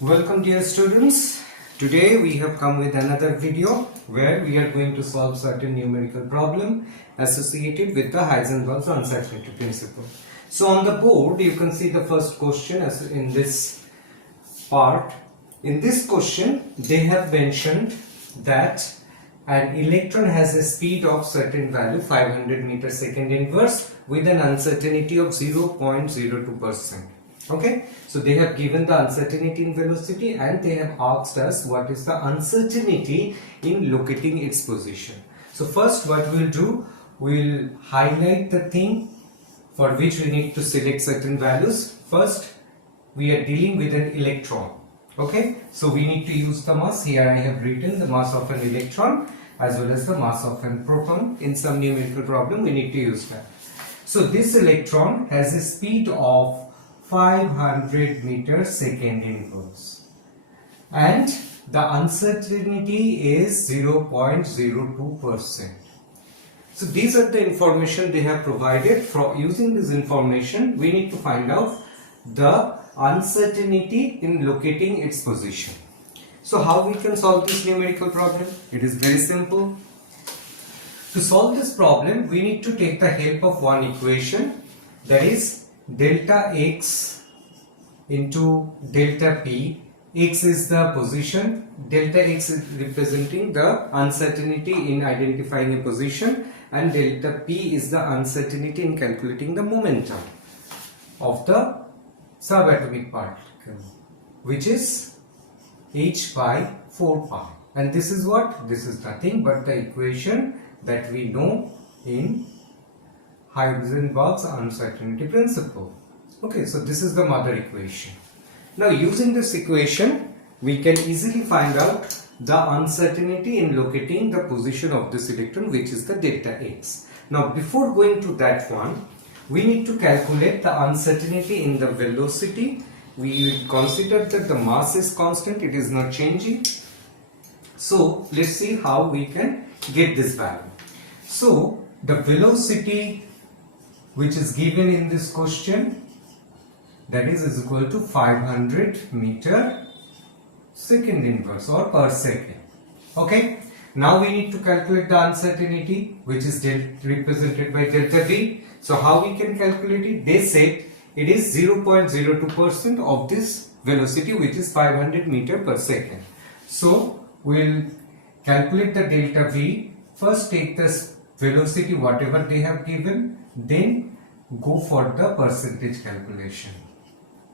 Welcome dear students. Today we have come with another video where we are going to solve certain numerical problem associated with the Heisenberg Uncertainty Principle. So on the board you can see the first question as in this part. In this question they have mentioned that an electron has a speed of certain value 500 meter second inverse with an uncertainty of 0.02%. Okay, so they have given the uncertainty in velocity and they have asked us what is the uncertainty in locating its position. So first what we'll do, we'll highlight the thing for which we need to select certain values. First we are dealing with an electron. Okay, so we need to use the mass. Here I have written the mass of an electron as well as the mass of an proton. In some numerical problem we need to use that. So this electron has a speed of 500 meter second inverse and the uncertainty is 0.02%. So these are the information they have provided. For using this information we need to find out the uncertainty in locating its position. So how we can solve this numerical problem? It is very simple. To solve this problem we need to take the help of one equation, that is delta x into delta p. X is the position, delta x is representing the uncertainty in identifying a position, and delta p is the uncertainty in calculating the momentum of the subatomic particle, which is h by 4 pi. And this is what? This is nothing but the equation that we know in Heisenberg's Uncertainty Principle. Okay, so this is the mother equation. Now using this equation we can easily find out the uncertainty in locating the position of this electron, which is the delta x. Now before going to that one, we need to calculate the uncertainty in the velocity. We will consider that the mass is constant, it is not changing. So let's see how we can get this value. So the velocity which is given in this question, that is equal to 500 meter second inverse or per second. Okay, now we need to calculate the uncertainty, which is represented by delta v. So how we can calculate it? They said it is 0.02% of this velocity, which is 500 meter per second. So we'll calculate the delta v. First take this velocity whatever they have given, then go for the percentage calculation.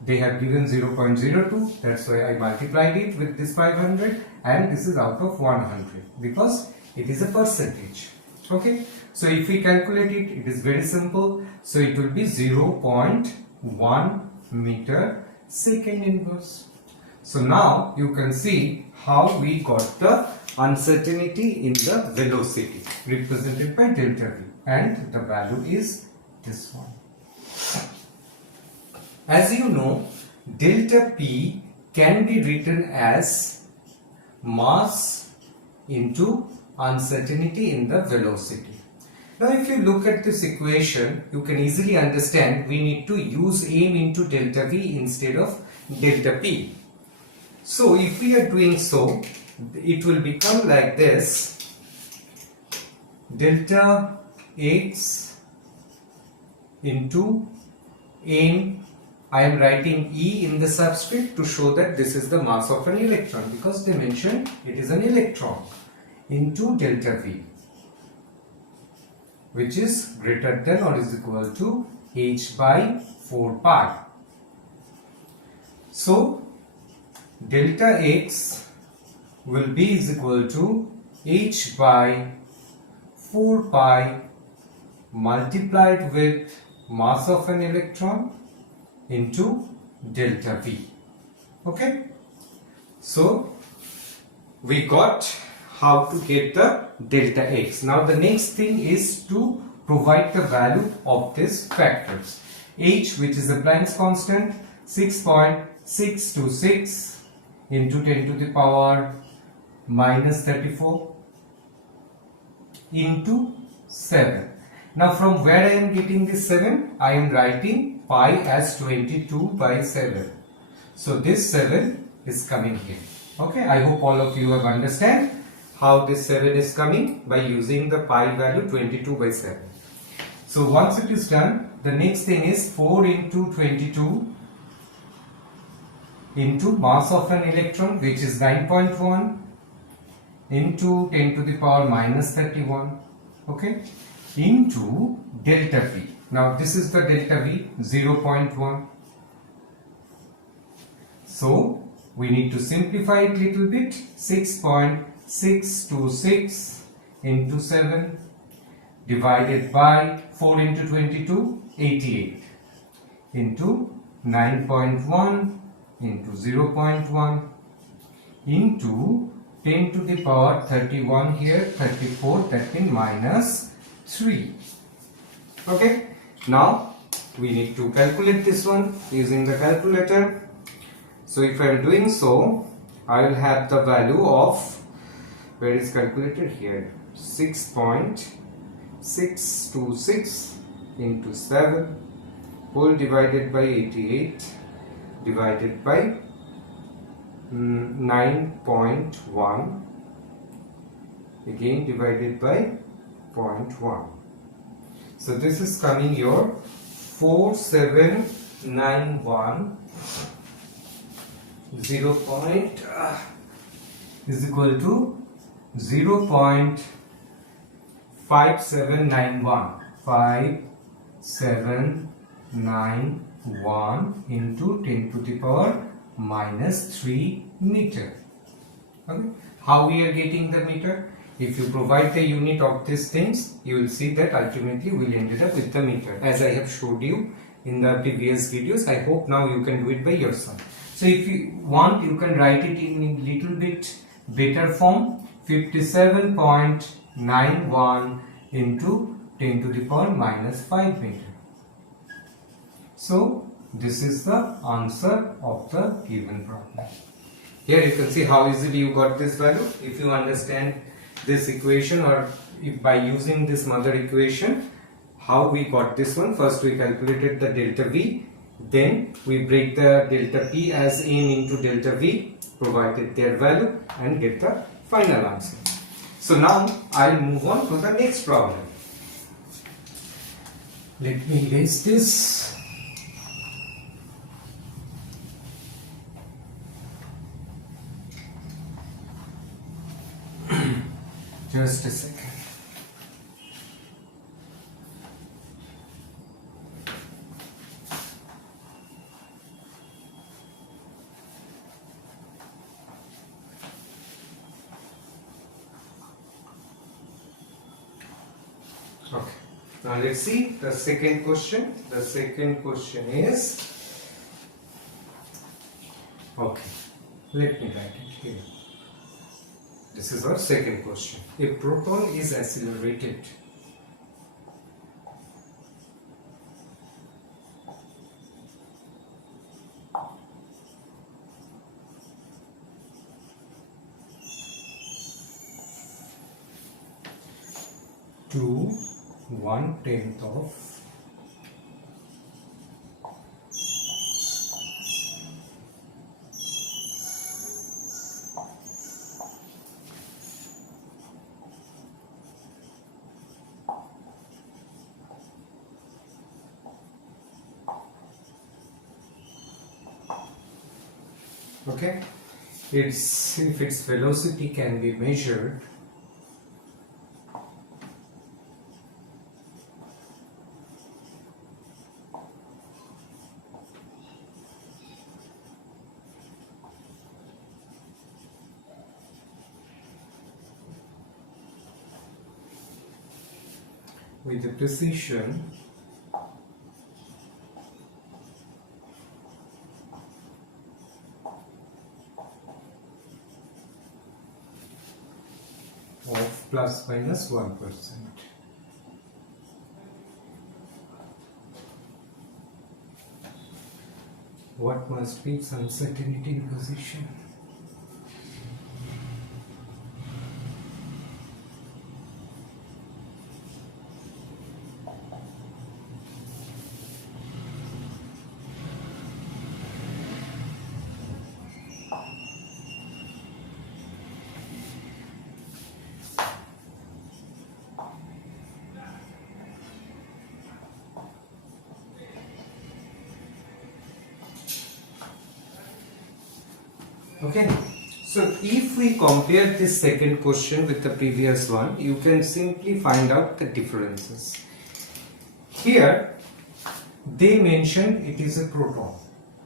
They have given 0.02, that's why I multiplied it with this 500, and this is out of 100 because it is a percentage. Okay, so if we calculate it, it is very simple. So it will be 0.1 meter second inverse. So now you can see how we got the uncertainty in the velocity represented by delta v, and the value is this one. As you know, delta p can be written as mass into uncertainty in the velocity. Now if you look at this equation, you can easily understand we need to use m into delta v instead of delta p. So if we are doing so, it will become like this: delta x into m. I am writing E in the subscript to show that this is the mass of an electron, because they mentioned it is an electron, into delta V, which is greater than or is equal to h by 4 pi. So delta x will be is equal to h by 4 pi multiplied with mass of an electron into delta V. Okay, so we got how to get the delta x. Now the next thing is to provide the value of these factors. H, which is a Planck's constant, 6.626 into 10 to the power minus 34 into 7. Now from where I am getting this 7? I am writing pi as 22 by 7. So this 7 is coming here. Okay, I hope all of you have understand how this 7 is coming by using the pi value 22/7. So once it is done, the next thing is 4 into 22 into mass of an electron, which is 9.1, into 10 to the power minus 31, okay, into delta V. Now this is the delta V, 0.1. So we need to simplify it little bit. 6.626 into 7 divided by 4 into 22, 88, into 9.1 into 0.1 into 10 to the power 31 here, 34, that means minus 3. Okay, now we need to calculate this one using the calculator. So if I am doing so, I will have the value of, where is calculated here, 6.626 into 7 whole divided by 88 divided by 9.1 again divided by 0.1. So this is coming your 4791 is equal to 0.5791 into 10 to the power minus 3 meter. Okay. How we are getting the meter? If you provide the unit of these things, you will see that ultimately we will end up with the meter, as I have showed you in the previous videos. I hope now you can do it by yourself. So if you want, you can write it in a little bit better form, 57.91 into 10 to the power minus 5 meter. So this is the answer of the given problem. Here you can see how easily you got this value. If you understand this equation, or if by using this mother equation, how we got this one. First we calculated the delta V, then we break the delta P as n into delta V, provided their value, and get the final answer. So now I'll move on to the next problem. Let me erase this. Just a second. Okay. Now let's see the second question. The second question is, okay, let me write it here. This is our second question. A proton is accelerated to 1/10 of okay, if its velocity can be measured, with the precision of plus minus 1%. What must be its uncertainty in position? Okay, so if we compare this second question with the previous one, you can simply find out the differences. Here they mentioned it is a proton,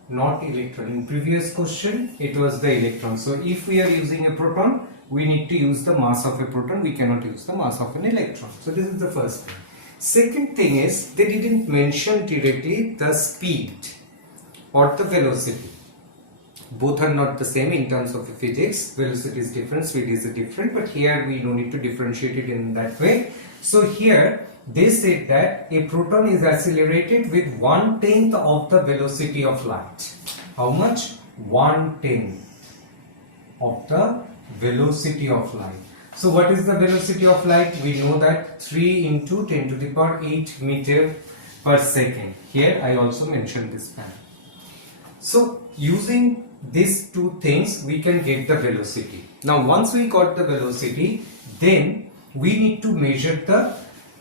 not electron. In previous question it was the electron. So if we are using a proton, we need to use the mass of a proton, we cannot use the mass of an electron. So this is the first thing. Second thing is, they didn't mention directly the speed or the velocity. Both are not the same in terms of physics. Velocity is different, speed is different, but here we don't need to differentiate it in that way. So here they said that a proton is accelerated with 1/10 of the velocity of light. How much? 1/10 of the velocity of light. So what is the velocity of light? We know that 3 into 10 to the power 8 meter per second. Here I also mentioned this value. So using these two things we can get the velocity. Now once we got the velocity, then we need to measure the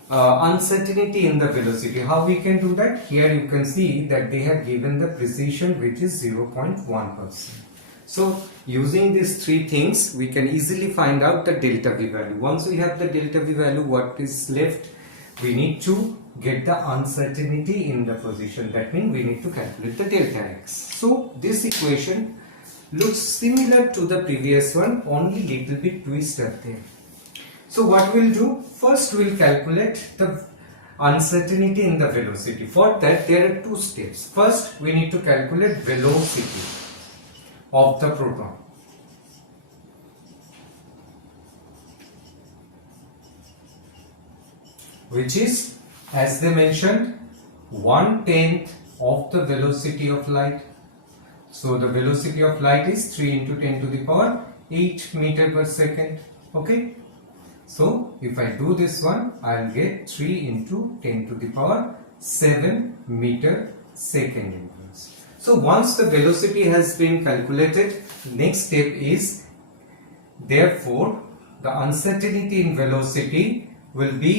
uncertainty in the velocity. How we can do that? Here you can see that they have given the precision which is 0.1%. So using these three things we can easily find out the delta V value. Once we have the delta V value, what is left? We need to get the uncertainty in the position. That means we need to calculate the delta X. So this equation looks similar to the previous one, only little bit twist are there. So what we'll do? First we'll calculate the uncertainty in the velocity. For that there are two steps. First we need to calculate velocity of the proton. Which is, as they mentioned, 1/10 of the velocity of light. So the velocity of light is 3 into 10 to the power 8 meter per second. Okay. So if I do this one, I'll get 3 into 10 to the power 7 meter second inverse. So once the velocity has been calculated, next step is, therefore the uncertainty in velocity will be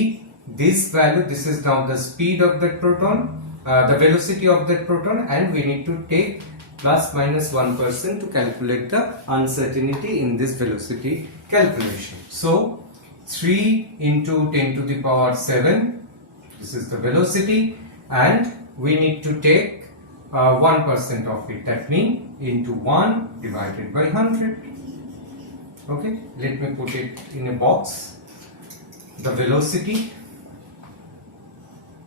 this value. This is now the speed of that proton, the velocity of that proton, and we need to take plus minus 1% to calculate the uncertainty in this velocity calculation. So 3 into 10 to the power 7, this is the velocity, and we need to take 1% of it, that means into 1 divided by 100. Okay, let me put it in a box. The velocity,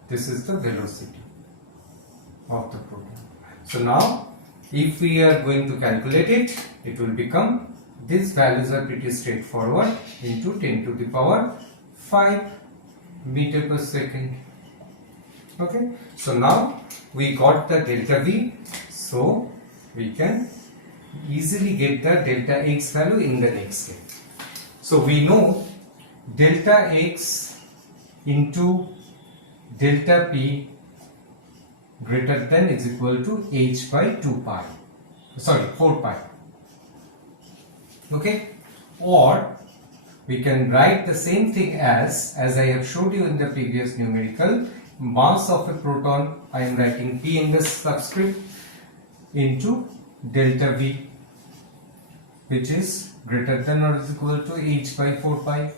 this is the velocity of the proton. So now if we are going to calculate it, it will become, these values are pretty straightforward, into 10 to the power 5 meter per second. Okay, so now we got the delta V, so we can easily get the delta X value in the next step. So we know delta X into delta P greater than is equal to h by 4 pi. Okay, or we can write the same thing as I have showed you in the previous numerical. Mass of a proton, I am writing P in the subscript, into delta V, which is greater than or is equal to h by 4 pi.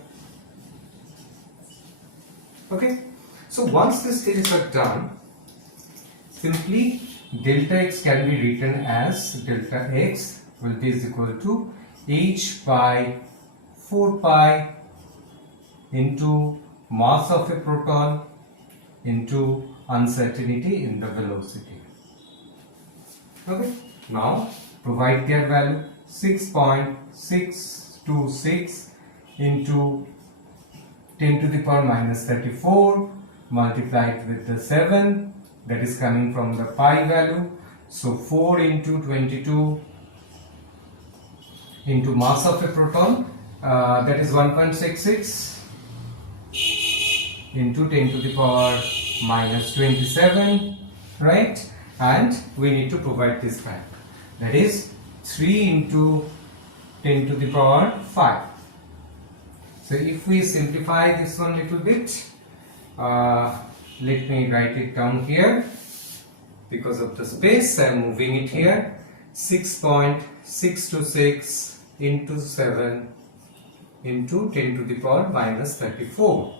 Okay, so once these things are done, simply delta X can be written as delta X will be is equal to h by 4 pi into mass of a proton into uncertainty in the velocity. Okay, now provide their value. 6.626 into 10 to the power minus 34 multiplied with the 7, that is coming from the pi value. So 4 into 22 into mass of a proton, that is 1.66 into 10 to the power minus 27, right? And we need to provide this value, that is 3 into 10 to the power 5. So if we simplify this one little bit, let me write it down here. Because of the space, I am moving it here. 6.626 into 7 into 10 to the power minus 34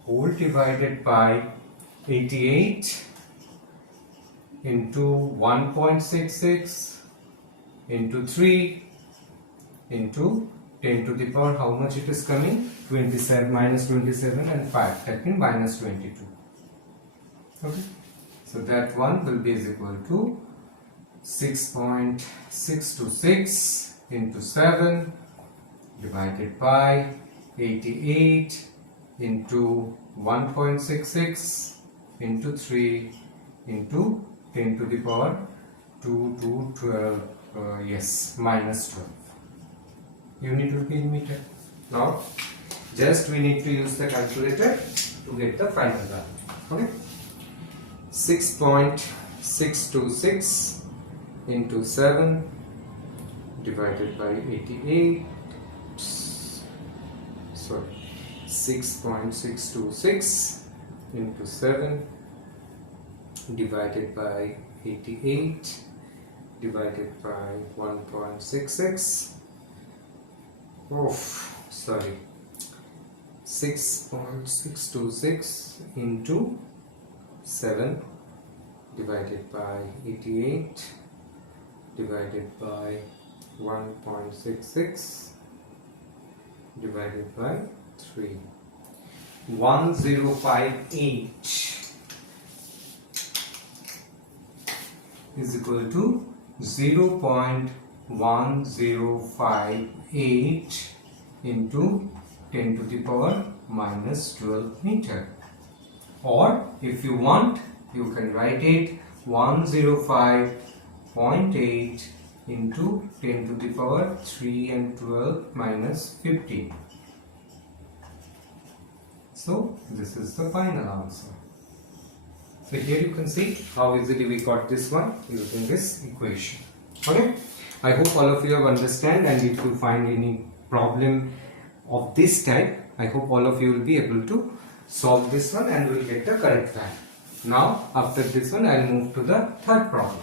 whole divided by 88 into 1.66 into 3 into 10 to the power, how much it is coming? 27, minus 27 and 5, that means minus 22. Okay, so that one will be is equal to 6.626 into 7 divided by 88 into 1.66 into 3 into 10 to the power 2 to 12, yes, minus 12. Unit will be limited. Now just we need to use the calculator to get the final value. Okay, 6.626 into 7 divided by 88, sorry, 6.626 into 7 divided by 88 divided by 1.66, sorry, 6.626 into 7 divided by 88 divided by 1.66 divided by 3, 1058 is equal to 0.1058 into 10 to the power minus 12 meter, or if you want you can write it 105.8 into 10 to the power 3 and 12 minus 15. So this is the final answer. So here you can see how easily we got this one using this equation. Okay, I hope all of you have understand, and if you find any problem of this type, I hope all of you will be able to solve this one and will get the correct value. Now after this one I will move to the third problem.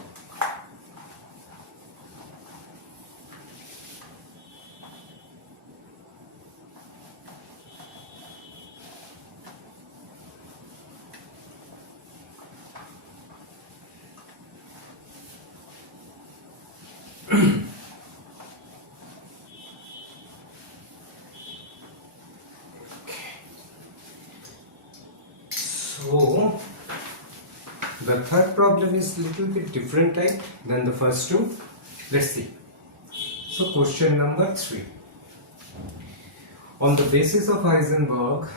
So the third problem is little bit different type than the first two. Let's see. So question number 3. On the basis of Heisenberg,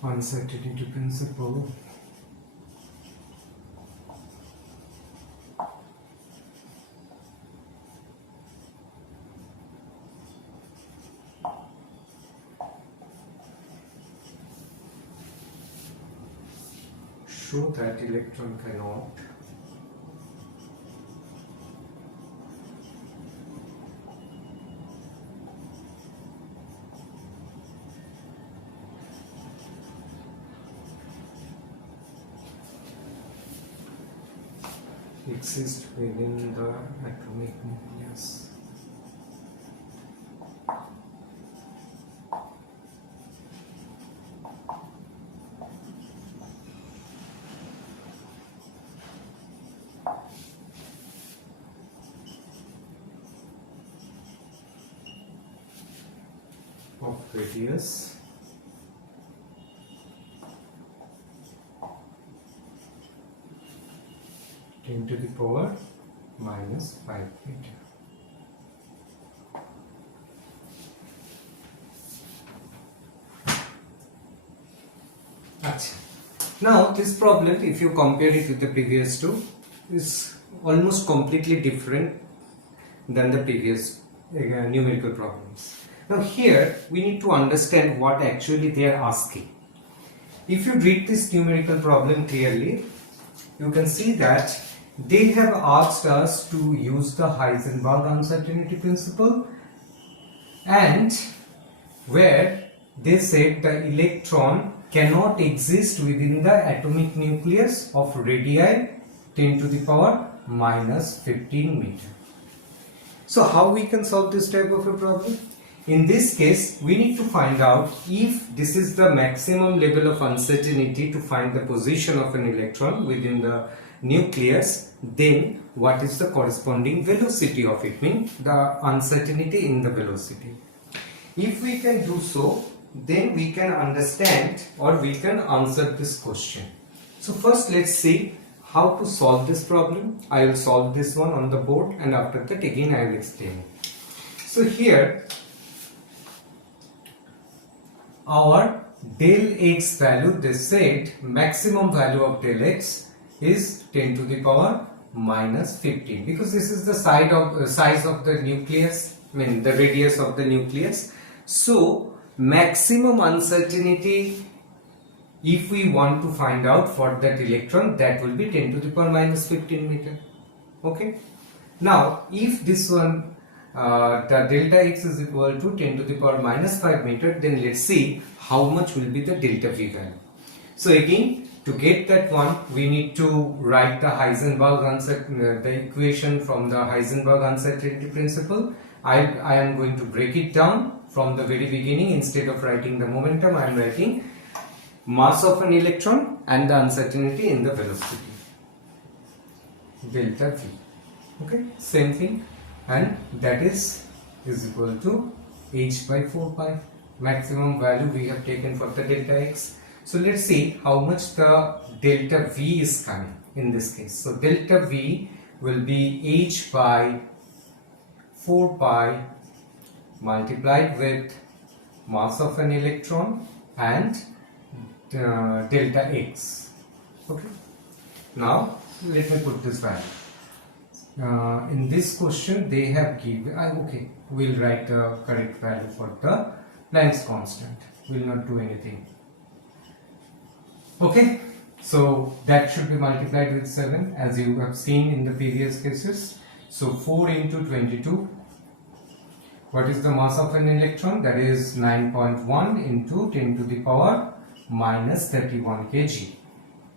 uncertainty principle, show that electron cannot exist within the atomic nucleus. Of radius (10 to the power minus 5 meter). Now this problem, if you compare it with the previous two, is almost completely different than the previous numerical problems. Now here we need to understand what actually they are asking. If you read this numerical problem clearly, you can see that they have asked us to use the Heisenberg Uncertainty Principle, and where they said the electron cannot exist within the atomic nucleus of radii 10 to the power minus 15 meter. So how we can solve this type of a problem? In this case, we need to find out if this is the maximum level of uncertainty to find the position of an electron within the nucleus, then what is the corresponding velocity of it, means the uncertainty in the velocity. If we can do so, then we can understand or we can answer this question. So first let's see how to solve this problem. I will solve this one on the board, and after that again I will explain it. So here our del x value, they said maximum value of del x is 10 to the power minus 15, because this is the size of the nucleus, I mean the radius of the nucleus. So maximum uncertainty, if we want to find out for that electron, that will be 10 to the power minus 15 meter. Okay. Now if this one the delta x is equal to 10 to the power minus 5 meter, then let's see how much will be the delta v value. So again, to get that one, we need to write the the equation from the Heisenberg Uncertainty Principle. I am going to break it down from the very beginning. Instead of writing the momentum, I am writing mass of an electron and the uncertainty in the velocity, delta v. Okay, same thing, and that is equal to h by 4 pi. Maximum value we have taken for the delta x. So let's see how much the delta v is coming in this case. So delta v will be h by 4 pi multiplied with mass of an electron and delta x. Okay. Now let me put this value. In this question they have given, okay, we'll write the correct value for the Planck's constant. We'll not do anything. Okay, so that should be multiplied with 7 as you have seen in the previous cases. So 4 into 22. What is the mass of an electron? That is 9.1 into 10 to the power minus 31 kg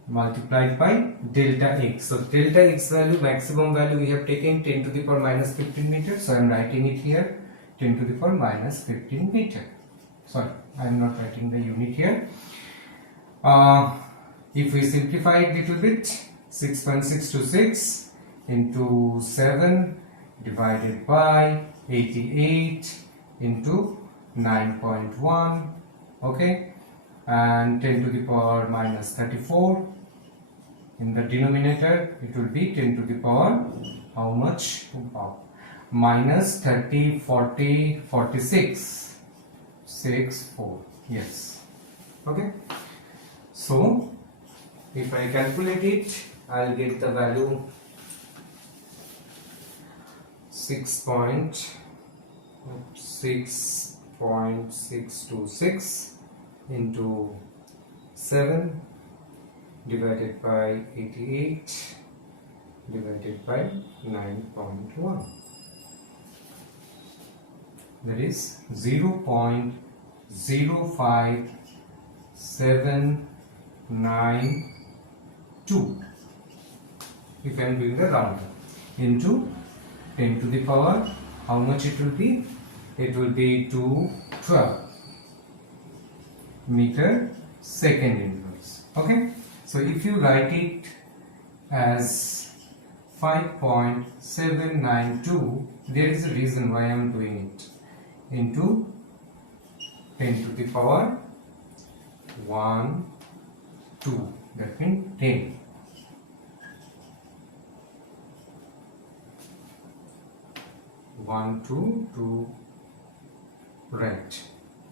multiplied by delta x. So delta x value, maximum value we have taken 10 to the power minus 15 meter. So I am writing it here, 10 to the power minus 15 meter. Sorry, I am not writing the unit here. If we simplify it a little bit, 6.626 into 7 divided by 88 into 9.1, okay, and 10 to the power minus 34. In the denominator it will be 10 to the power, how much? Minus 30, 40, 46, 6, 4, yes, okay. So if I calculate it, I'll get the value 6.626 into 7 divided by 88 divided by 9.1. That is 0.05792, if I am doing the rounding, into 10 to the power, how much it will be? It will be 212 meter second inverse. Okay, so if you write it as 5.792, there is a reason why I am doing it, into 10 to the power 1, 2, that means 10. One, two, right.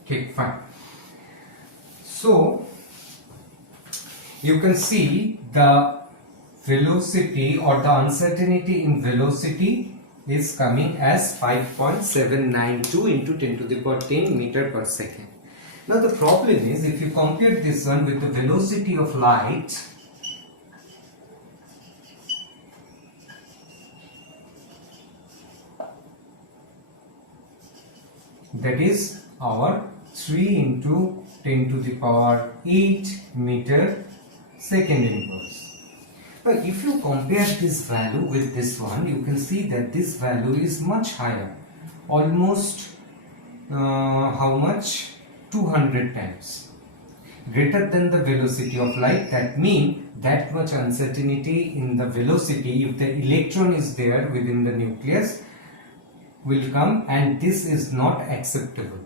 Okay, fine. So you can see the velocity or the uncertainty in velocity is coming as 5.792 into 10 to the power 10 meter per second. Now the problem is, if you compare this one with the velocity of light, that is our 3 into 10 to the power 8 meter second inverse. But if you compare this value with this one, you can see that this value is much higher, almost how much? 200 times greater than the velocity of light. That means that much uncertainty in the velocity if the electron is there within the nucleus will come, and this is not acceptable.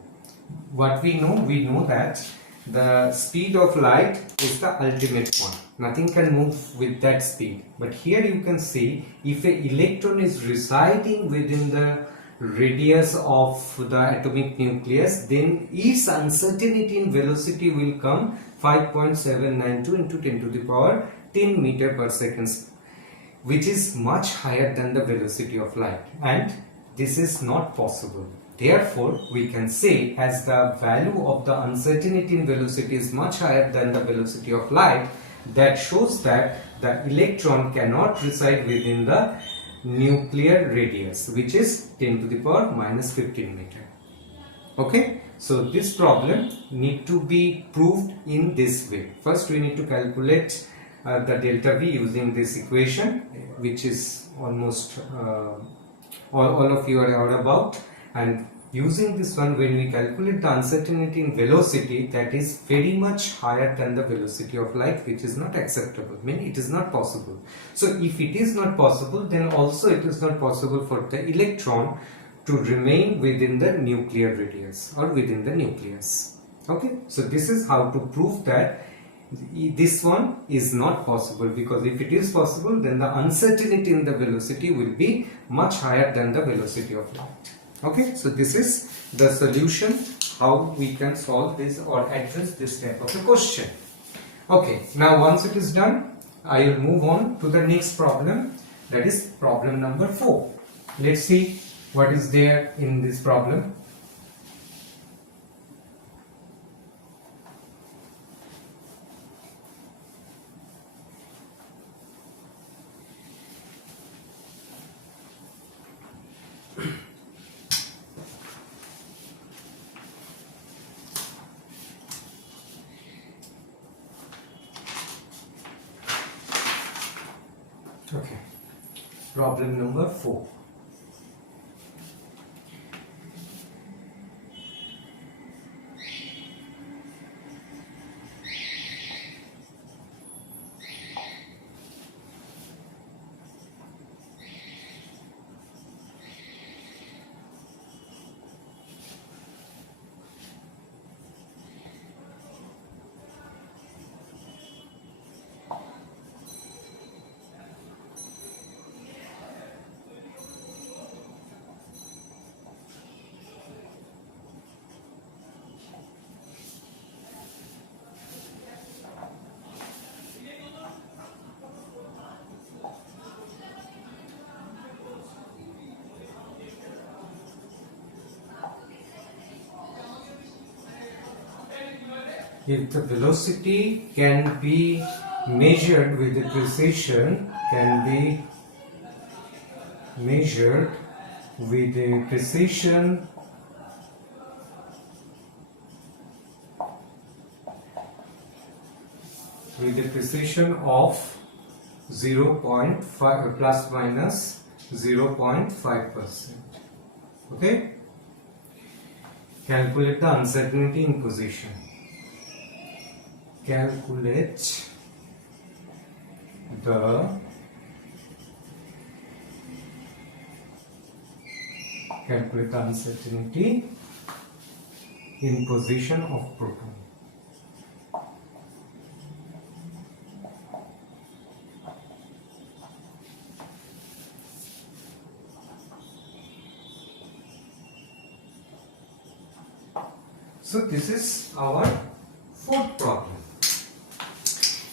What we know that the speed of light is the ultimate one. Nothing can move with that speed. But here you can see if an electron is residing within the radius of the atomic nucleus, then its uncertainty in velocity will come 5.792 into 10 to the power 10 meter per second, which is much higher than the velocity of light, and this is not possible. Therefore, we can say as the value of the uncertainty in velocity is much higher than the velocity of light, that shows that the electron cannot reside within the nuclear radius, which is 10 to the power minus 15 meter. Okay, so this problem need to be proved in this way. First we need to calculate the delta V using this equation, which is almost all of you are aware about, and using this one, when we calculate the uncertainty in velocity, that is very much higher than the velocity of light, which is not acceptable. I mean, it is not possible. So if it is not possible, then also it is not possible for the electron to remain within the nuclear radius or within the nucleus. Okay, so this is how to prove that this one is not possible, because if it is possible, then the uncertainty in the velocity will be much higher than the velocity of light. Okay, so this is the solution, how we can solve this or address this type of a question. Okay, now once it is done, I will move on to the next problem, that is problem number 4. Let's see what is there in this problem. Okay, problem number 4. If the velocity can be measured with the precision, of 0.5 plus minus 0.5%. Okay, calculate the uncertainty in position. Calculate the uncertainty in position of proton. So this is our fourth problem.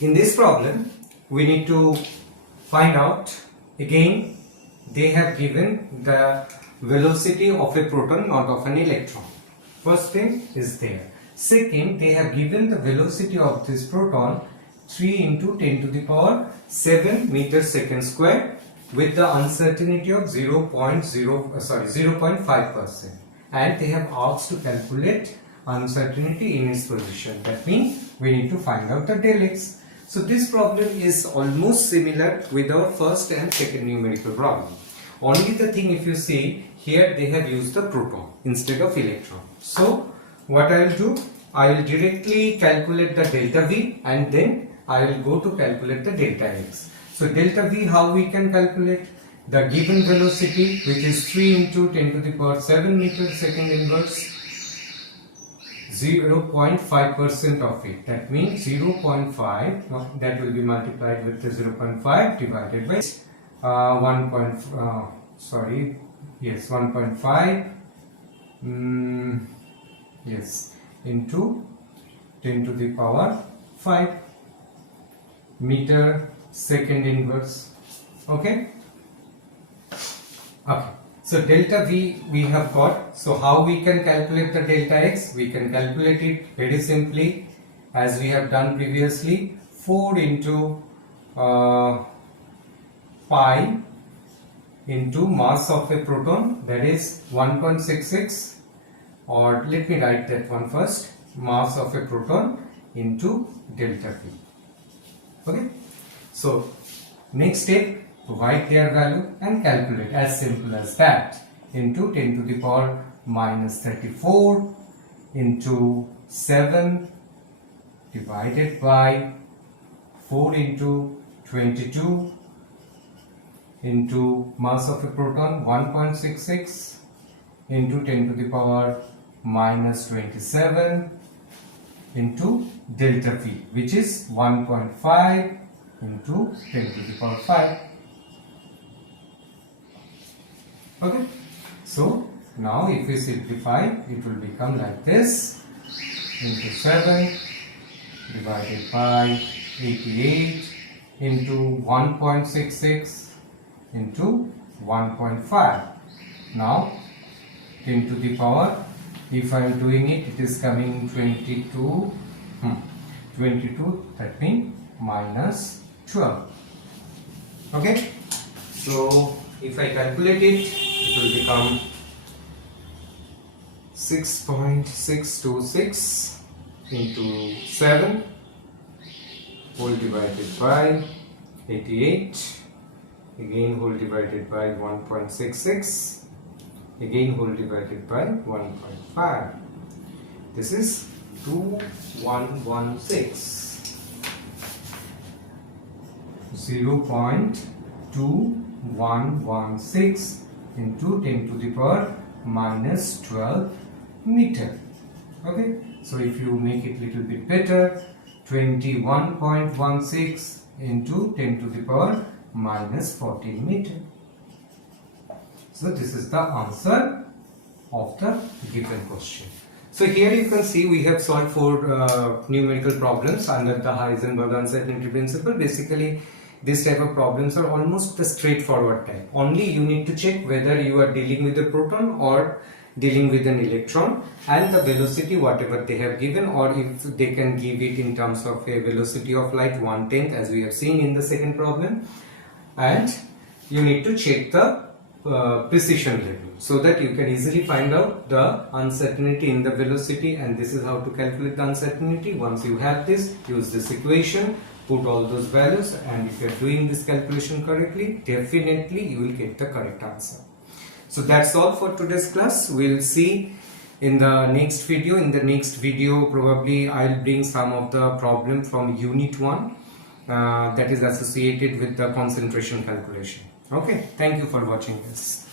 In this problem, we need to find out, again, they have given the velocity of a proton, not of an electron. First thing is there. Second, they have given the velocity of this proton 3 into 10 to the power 7 meter second square with the uncertainty of 0.5%. and they have asked to calculate uncertainty in its position. That means we need to find out the del x. So this problem is almost similar with our first and second numerical problem. Only the thing, if you see here, they have used the proton instead of electron. So what I will do, I will directly calculate the delta V and then I will go to calculate the delta x. So delta V, how we can calculate? The given velocity, which is 3 into 10 to the power 7 meter second inverse, 0.5% of it. That means 0.5, that will be multiplied with the 0.5 divided by 1.5, yes, into 10 to the power 5 meter second inverse. Okay. So delta V we have got. So how we can calculate the delta x? We can calculate it very simply as we have done previously. 4 into pi into mass of a proton, that is 1.66, or let me write that one first, mass of a proton into delta V. Okay. So next step, write their value and calculate, as simple as that, into 10 to the power minus 34 into 7 divided by 4 into 22 into mass of a proton 1.66 into 10 to the power minus 27 into delta V, which is 1.5 into 10 to the power 5. Okay, so now if we simplify, it will become like this, into 7 divided by 88 into 1.66 into 1.5. Now 10 to the power, if I am doing it, it is coming 22, that means minus 12. Okay, so if I calculate it, it will become 6.626 into 7 whole divided by 88, again whole divided by 1.66, again whole divided by 1.5. This is 2116. 0.2116 into 10 to the power minus 12 meter. Okay, so if you make it little bit better, 21.16 into 10 to the power minus 14 meter. So this is the answer of the given question. So here you can see we have solved 4 numerical problems under the Heisenberg Uncertainty Principle. Basically, this type of problems are almost the straightforward type. Only you need to check whether you are dealing with a proton or dealing with an electron, and the velocity whatever they have given, or if they can give it in terms of a velocity of light 1/10 as we have seen in the second problem, and you need to check the precision level so that you can easily find out the uncertainty in the velocity, and this is how to calculate the uncertainty. Once you have this, use this equation, put all those values, and if you are doing this calculation correctly, definitely you will get the correct answer. So that's all for today's class. We'll see in the next video. In the next video probably I'll bring some of the problem from unit 1 that is associated with the concentration calculation. Okay, thank you for watching this.